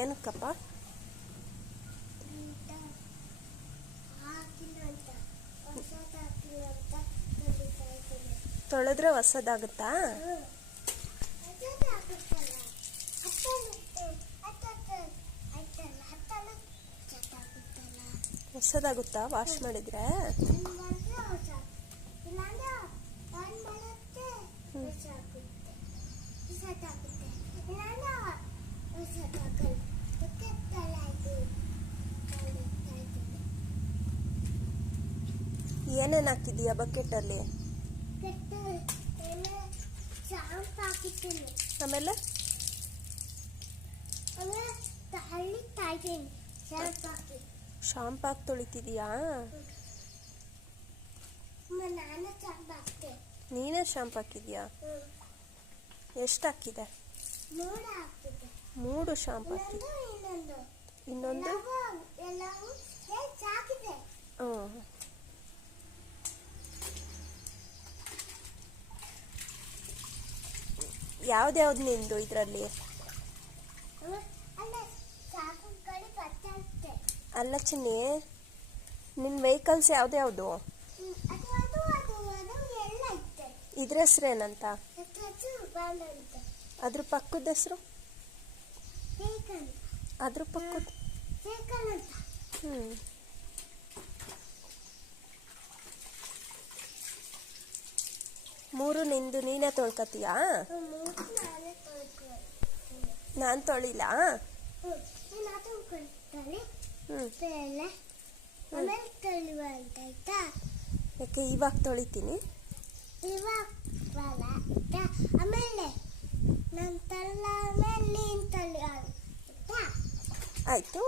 ಏನಕ್ಕಪ್ಪ? ತೊಳೆದ್ರೆ ಹೊಸದಾಗುತ್ತಾ? ಹೊಸದಾಗುತ್ತಾ ವಾಶ್ ಮಾಡಿದ್ರೆ? ಏನೇನು ಹಾಕಿದೀಯಾ ಬಕೆಟಲ್ಲಿ? ಆಮೇಲೆ ಶಾಂಪು ಹಾಕಿ ತೊಳಿತಿದೀಯಾ? ನೀನೇ ಶಾಂಪು ಹಾಕಿದ್ಯಾ? ಎಷ್ಟು ಹಾಕಿದೆ? 3 ಶಾಂಪು ಹಾಕಿದೆ. ಇನ್ನೊಂದು ಯಾವ್ದ್ಯಾವ್ದು ನಿಂದು ಇದರಲ್ಲಿ? ಅಲ್ಲ ಚಿನ್ನಿ, ನಿನ್ನ ವೆಹಿಕಲ್ಸ್ ಯಾವ್ದ್ಯಾವುದು? ಇದ್ರ ಹೆಸ್ರೇನಂತ? ಅದ್ರ ಪಕ್ಕದ ಹೆಸರು? ಅದ್ರ ಪಕ್ಕದ 3 ನಿಂದು ನೀನೇ ತೊಳ್ಕೊತೀಯಾ? ನಾನು ತೊಳಿಲ್ಲ. ಯಾಕೆ ಇವಾಗ ತೊಳಿತೀನಿ? ಆಯ್ತು.